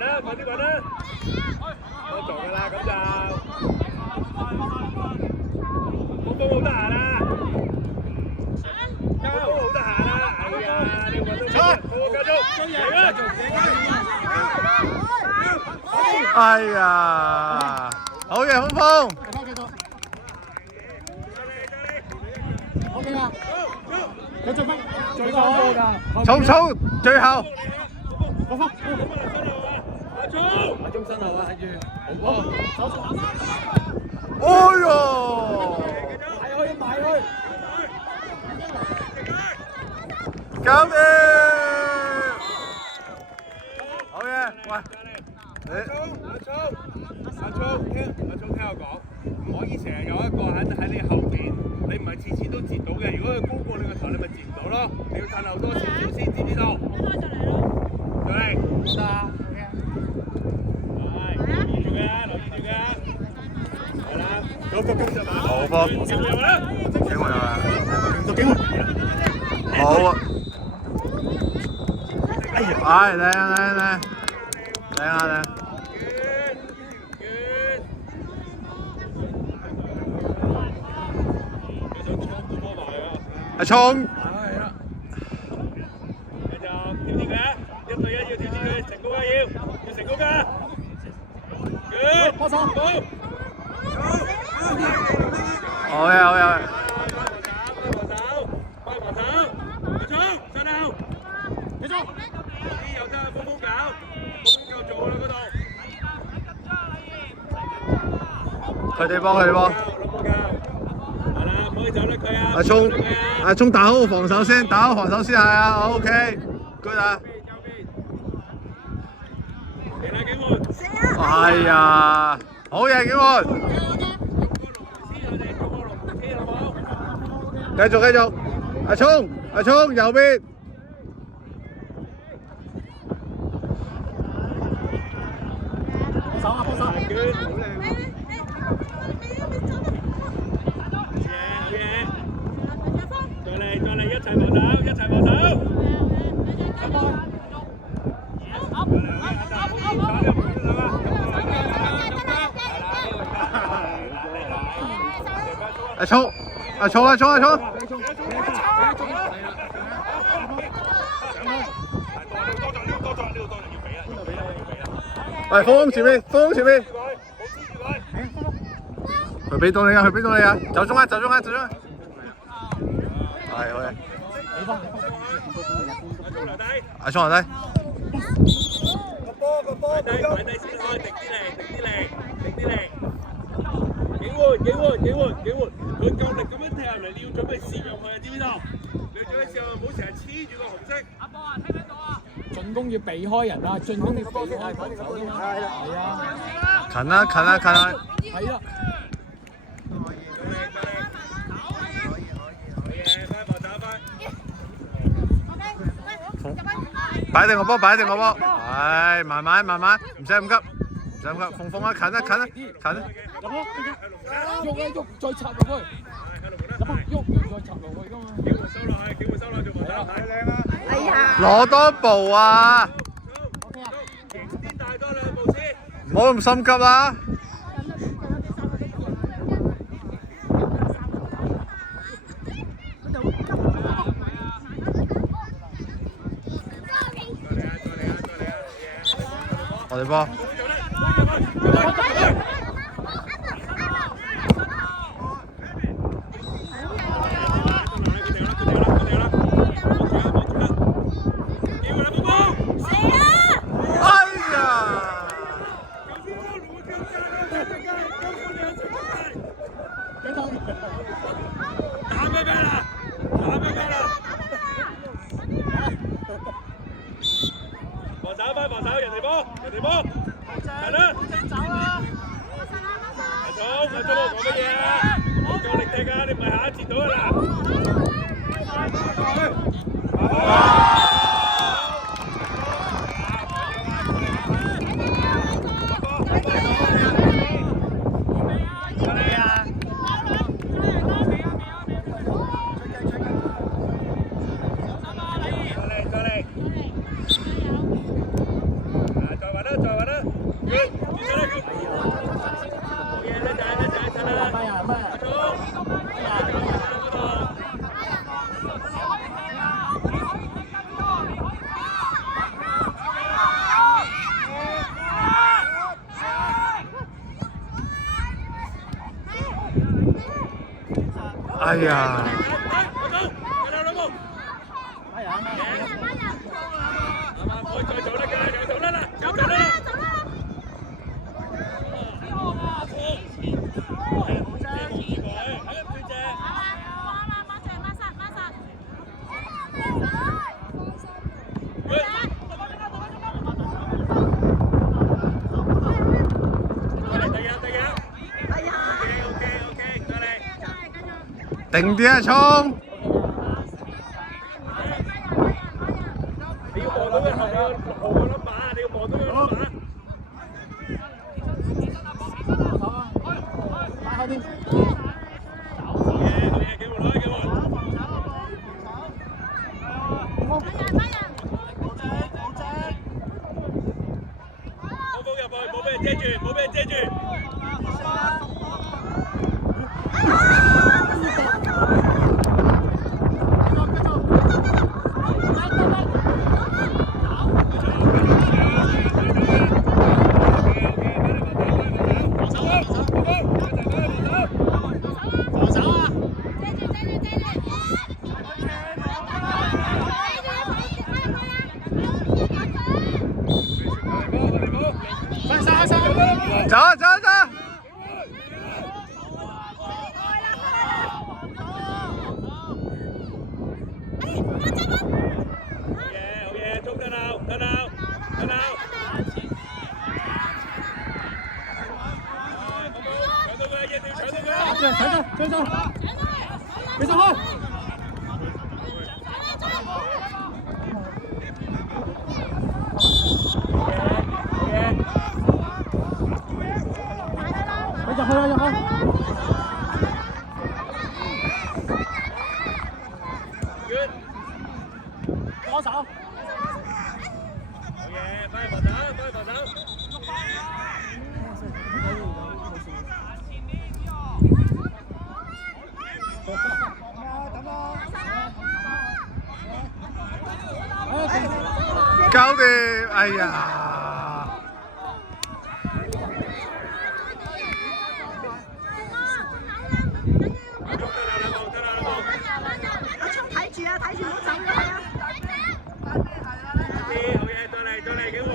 啦，快啲滾啦！多做㗎啦，咁就我都好得閒啦，我都好得閒啦，哎呀，你揾到錢，我繼續嚟啦！哎呀，好嘢，峰峰。OK 啦，有進分，最後㗎，衝衝，最後。攞分。阿中身後啊，睇住，好波。哎呦！埋去。搞掂！好嘢，喂，阿聰，聽我講，唔可以成日有一個喺你後邊，你唔係次次都截到嘅。如果佢高過你個頭，你咪截唔到咯。你要褪後多少少先，知唔知道？對，得啊。係，留意住嘅，係啦，嗰個攻就打。好波，幾個有啦？幾個有啊？幾個？好啊！哎呀，哎，嚟啊嚟啊嚟啊嚟啊嚟啊！阿聰。係啦。繼續挑戰佢啊！一對一要挑戰佢，成功啊要成功㗎。波手，好嘢好嘢。快防守，阿聰上後，繼續。啲又得峰峰搞做啦嗰度。佢哋幫佢哋幫。係啦，唔可以走甩佢啊！阿聰打好防守先，係啊 ，OK，good 啊。嚟啦，警門。哎呀，好嘢，警門。繼續，阿聰右邊。波手。再嚟，一齊防守。阿聰。喂，鋒前面。佢俾到你啊！走中啊！係好嘢。阿聰留低。個波，擺低先開，定啲嚟。警換，佢夠力咁樣踢入嚟，你要準備試入去啊，知唔知道？你準備試入，唔好成日黐住個紅色。阿波啊，聽唔聽到啊？進攻要避開人啊！進攻要避開防守啊！係啊！近啦！係啦。擺定個波，唉，慢慢，唔使咁急，鋒啊，近啊！入波，喐，再插落去。入波，喐，再插落去㗎嘛。叫佢收落去，做防守。靚啊！哎呀！攞多步啊！先大多兩步先。唔好咁心急啦。我哋波。防守，人哋波，係啦。阿聰講乜嘢啊？我夠力踢㗎，你唔係下一節到㗎啦。哎呀！定啲啊，衝！你要望到佢後個 number， 你要望到佢 number。打開啲。好嘢，幾好，幾好。好高入去，冇俾人遮住，冇俾人遮住。走走走！好嘢，中得啦，得啦，得啦！搶到佢，一定要搶到佢！搶上，俾上開！入去啦，入去！幫手！好嘢，快防守，快防守！搞掂！哎呀！睇住唔好走咗佢啊！好嘢，再嚟，幾換！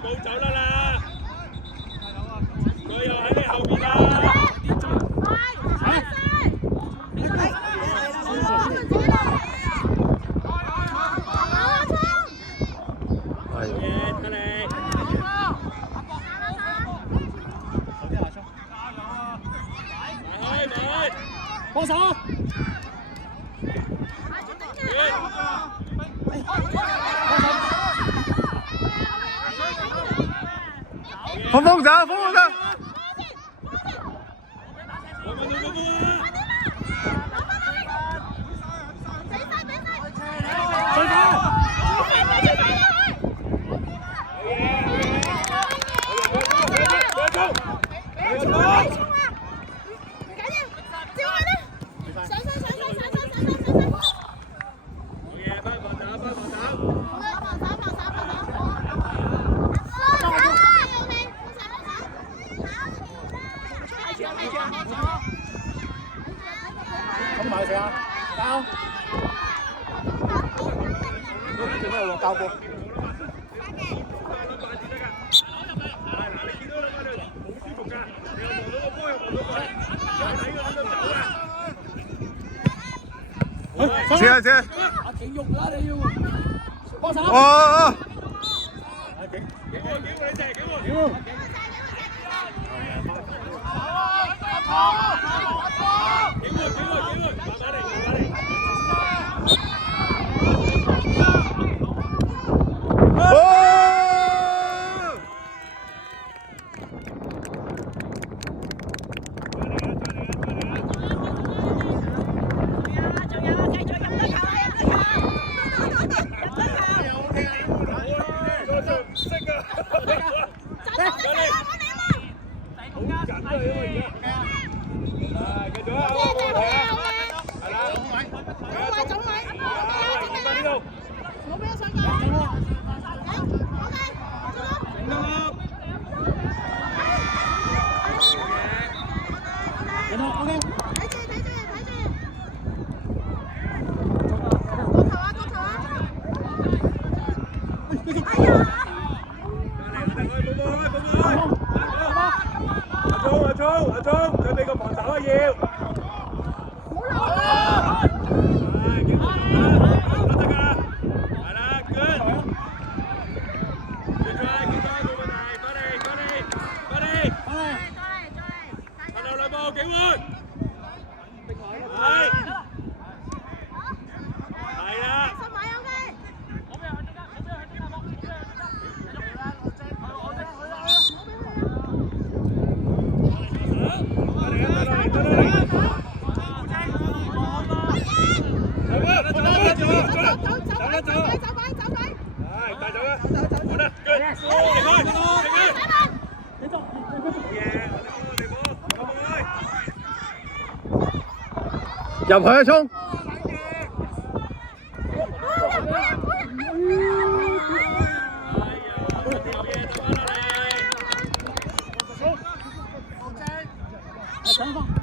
冇走得啦！佢又喺你後邊啦！幫手！峰峰走，峰峰走。咁埋去啊！交。做咩喎？交波。切啊切！阿景肉啦你要。幫手。哦。景你隻，景入去啊，衝！等一放。